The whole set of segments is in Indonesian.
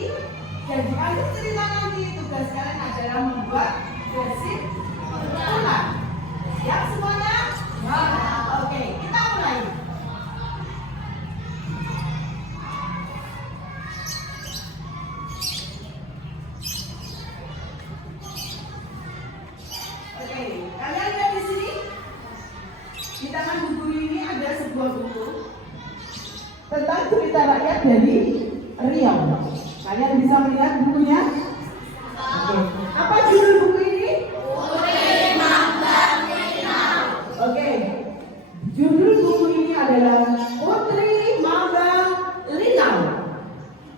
nanti. Dan di akhir cerita nanti tugas kalian adalah membuat gosip ulang. Siap semuanya? Oke, kita mulai. Oke, kalian lihat di sini. Di tangan buku ini ada sebuah buku tentang cerita rakyat dari Riau. Kalian bisa melihat bukunya? Oke. Apa judul buku ini? Putri Manggang Linau. Oke. Judul buku ini adalah Putri Manggang Linau.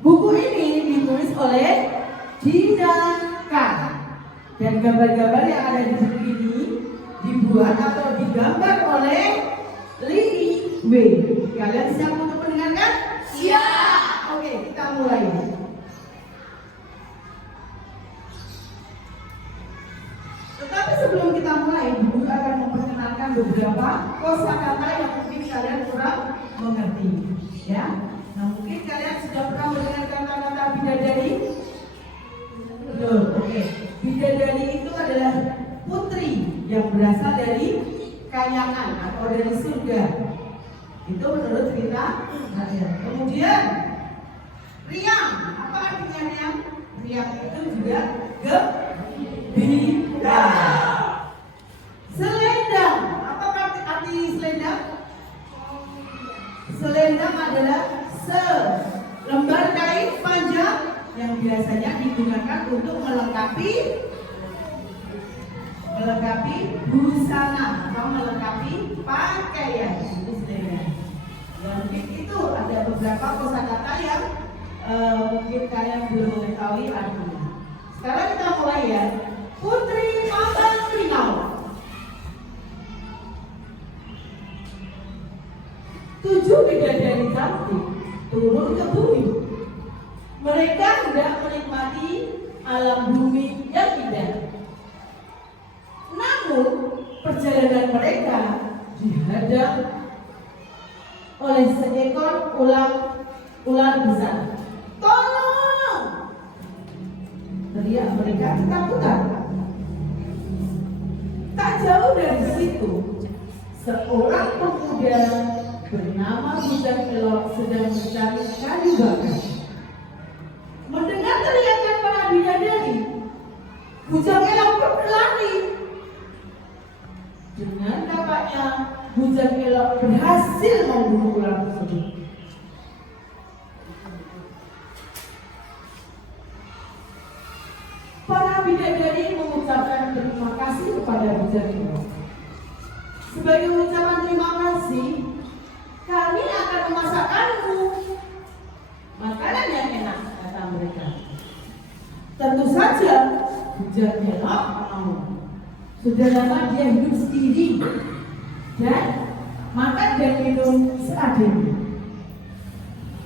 Buku ini ditulis oleh Dinda K. Dan gambar-gambar yang ada di buku ini dibuat atau digambar oleh Lini W. Kalian siap untuk mendengarkan? Siap. Oke, kita mulai. Tetapi sebelum kita mulai, Ibu akan memperkenalkan beberapa kosakata yang mungkin kalian kurang mengerti. Ya, nah mungkin kalian sudah pernah mendengar kata-kata bidadari? Belum. Oke. Bidadari itu adalah putri yang berasal dari kayangan atau dari surga. Itu menurut cerita rakyat. Kemudian riang, apa artinya riang? Riang itu juga gembira. Selendang, apa arti selendang? Selendang adalah selembar kain panjang yang biasanya digunakan untuk melengkapi busana atau melengkapi pakaian. Itu selendang. Ya, mungkin itu ada beberapa kosakata yang mungkin kalian belum mengetahui artinya. Sekarang kita mulai ya. Putri Manggang Linau. 7 bidadari cantik turun ke bumi. Mereka hendak menikmati alam bumi yang indah. Namun perjalanan mereka dihadang oleh seekor ular besar. Tolong! Teriak mereka ketakutan. Tak jauh dari situ, seorang pemuda bernama Bujang Elok sedang mencari kayu bakar. Mendengar teriakan para bidadari, Bujang Elok pun berlari. Dengan kapaknya, Bujang Elok berhasil membunuh ular tersebut. Para bidadari mengucapkan terima kasih kepada Bujang Elok. Sebagai ucapan terima kasih, kami akan memasakkanmu makanan yang enak, kata mereka. Tentu saja Bujang Elok mau. Sudah lama dia hidup sendiri dan makan dan minum seadanya.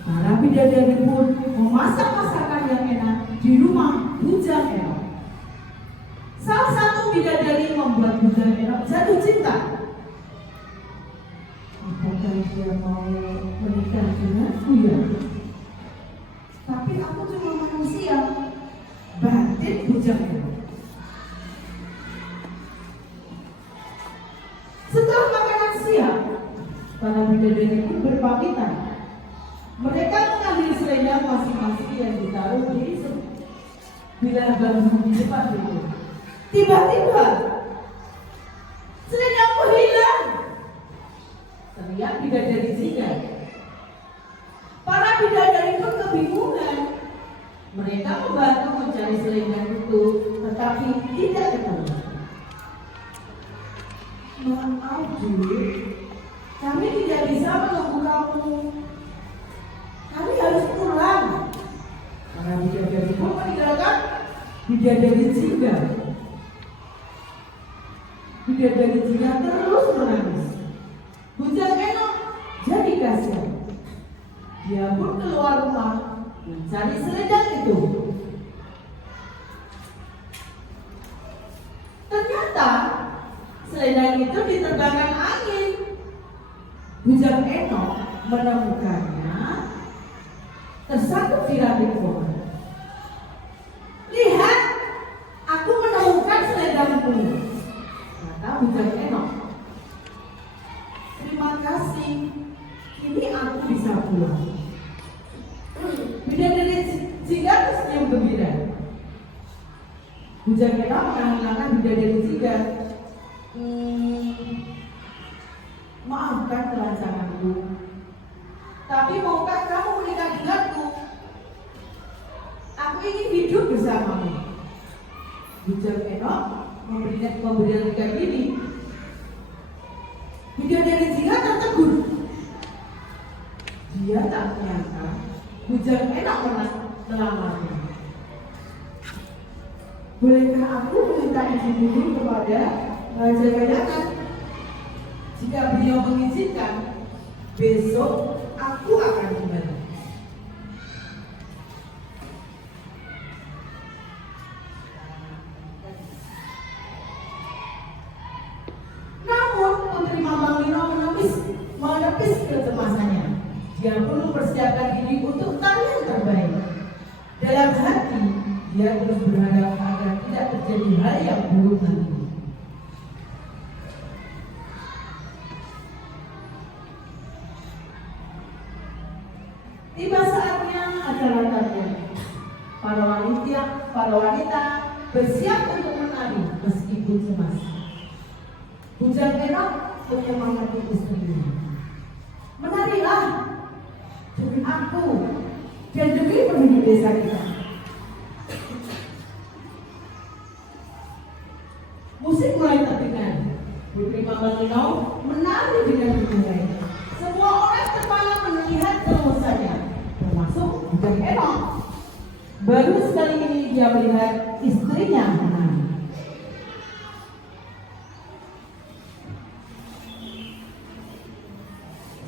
Para bidadari pun memasak masakan yang enak di rumah Bujang Elok. Salah satu bidadari membuat Bujang Elok jatuh cinta. Apakah dia mau menikah denganku ya? Tapi aku cuma manusia. Batin Bujang Elok. Setelah makanan siang, para bidadari pun berpamitan. Mereka mengambil selendang masing-masing yang ditaruh di bilah bambu di depan itu. Tiba-tiba selendangku hilang, teriak bidadari singa. Para bidadari pun kebingungan. Mereka membantu mencari selendang itu, tetapi tidak ketemu. Maaf dulu, kami tidak bisa menunggu kamu. Kami harus pulang. Para bidadari pun meninggalkan bidadari singa. Bidadari singa terus menangis. Bujang Elok jadi kasihan. Dia pun keluar rumah mencari selendang itu. Ternyata selendang itu diterbangkan angin. Bujang Elok menemukannya tersangkut di ranting pohon. Bujang Enok menghilangkan bidadari Jika. Maafkan kelancanganku, tapi maukah kamu menikah denganku? Aku ingin hidup bersamamu. Bujang Enok memberikan diri. Bidadari Jika tertegun. Dia tak menyangka Bujang Enok melamarnya. Bolehkah aku meminta izin dulu kepada Raja Bayangan? Jika beliau mengizinkan, besok aku akan kembali. Namun Putri Mambanglino menepis kecemasannya. Dia pun mempersiapkan diri untuk tarian terbaik. Dalam hati, dia terus berharap agar tidak terjadi hal yang buruk nanti. Tiba saatnya acara tarian. Para wanita bersiap untuk menari meskipun cemas. Bujang Enok menyemangati istrinya. Menarilah demi aku dan demi penduduk desa kita. Musik mulai terdengar. Putri Mambanglino menari dengan gembira. Semua orang terpana melihat kelulusannya, termasuk Bujang Enok. Baru sekali ini dia melihat istrinya menari.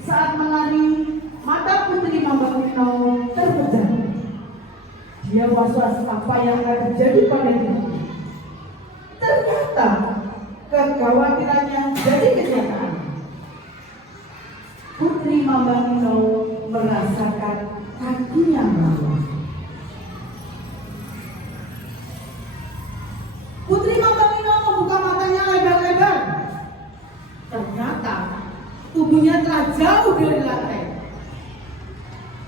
Saat menari, mata Putri Mambanglino terpejam. Dia was-was apa yang akan terjadi pada dirinya. Ternyata kekhawatirannya jadi kenyataan. Putri Mambanglino merasakan kakinya melayang. Putri Mambanglino membuka matanya lebar-lebar. Ternyata tubuhnya telah jauh dari lantai.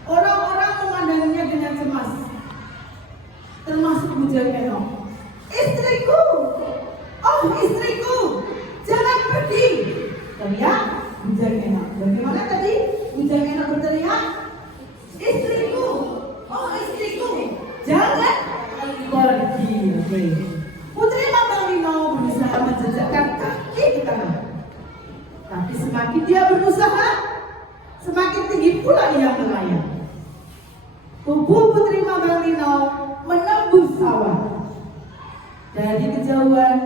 Orang-orang memandanginya dengan cemas, termasuk Bujang Enok. Istriku, oh istriku, jangan pergi, teriak Bujang Enok. Bagaimana tadi Bujang Enok berteriak? Istriku, oh istriku, jangan pergi. Putri Mambanglino berusaha menjejakkan kaki ke tanah. Tapi semakin dia berusaha, semakin tinggi pula ia melayang. Tubuh Putri Mambanglino menembus awan. Dari kejauhan,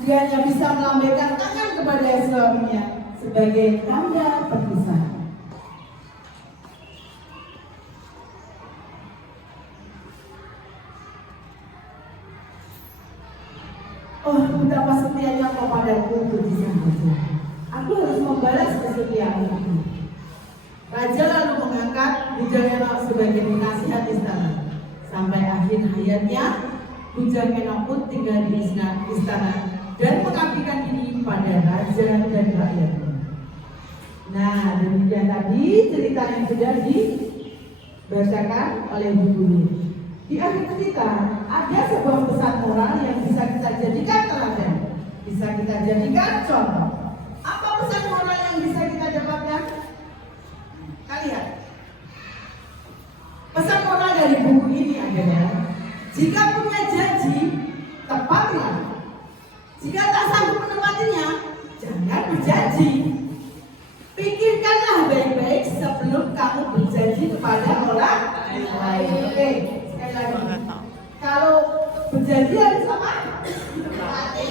dia hanya bisa melambaikan tangan kepada suaminya sebagai tanda perpisahan. Oh, betapa setianya kau padaku, puji sang raja. Aku harus membalas kesetiaanmu. Raja lalu mengangkat Bujang Enok sebagai penasihat istana. Sampai akhir hayatnya, Bujang Enok pun tinggal di istana dan mengabdikan diri pada raja dan rakyatnya. Nah, demikian tadi cerita yang sudah dibacakan oleh Bu Guru. Di akhir cerita ada sebuah pesan moral yang bisa kita jadikan teladan, bisa kita jadikan contoh. Apa pesan moral yang bisa kita dapatkan? Kalian, pesan moral dari buku ini adalah jika punya janji, tepatilah. Jika tak sanggup menepatinya, jangan berjanji. Pikirkanlah baik-baik sebelum kamu berjanji kepada orang lain. Oke, sekali lagi. Kalau berjanji harus apa?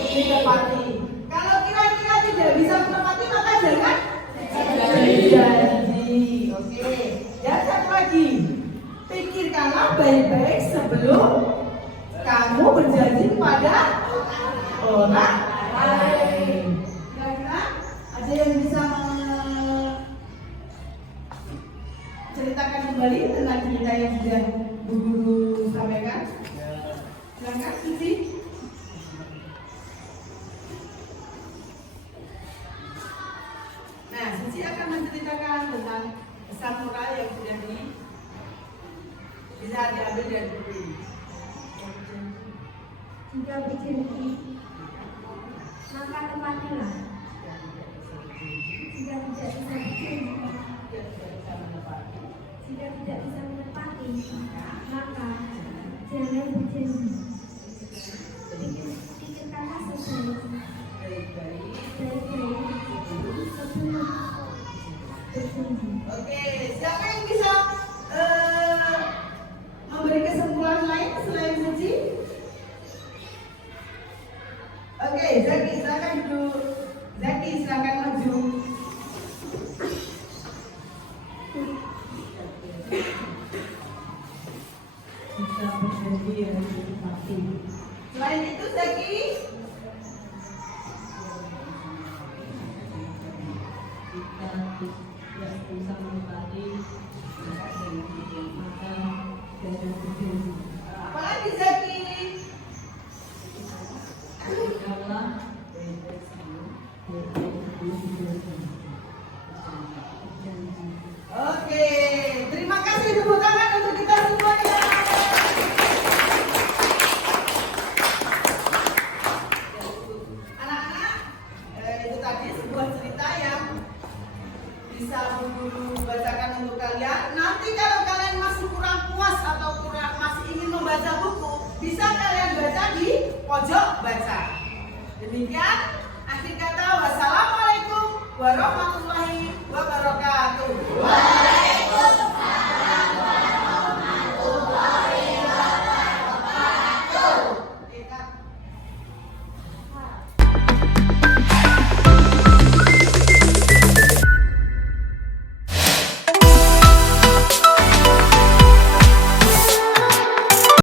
Tepati. Kalau kira-kira tidak bisa menepati, maka jangan berjanji. Oke. Dan satu lagi, pikirkanlah baik-baik sebelum kamu berjanji kepada orang lain. Kira-kira ada yang bisa menceritakan kembali tentang cerita yang sudah Bu Guru sampaikan? Silakan, Suci. Nah, Suci akan menceritakan tentang pesan moral yang sudah bisa diambil dari buku ini. Jika berjanji, maka tepatilah. Jika tidak bisa berjanji, jika tidak bisa menepati, maka jangan berjanji. Pikirkanlah sesuai baik-baik sebelum berjanji. Oke, siapa yang bisa memberi kesimpulan lain selain Suci? Oke, Zaki silakan duduk. Zaki silakan maju. Kita berjanji harus ditepati. Selain itu Zaki, Kita tidak bisa menepati maka jangan berjanji. apalagi Zaki? Ingatlah Oke, terima kasih, tepuk tangan untuk kita semuanya. Anak-anak, itu tadi sebuah cerita yang bisa guru bacakan untuk kalian. Nanti kalau kalian masih kurang puas atau masih ingin membaca buku, bisa kalian baca di pojok baca. Demikian akhir kata, wassalamualaikum warahmatullahi wabarakatuh.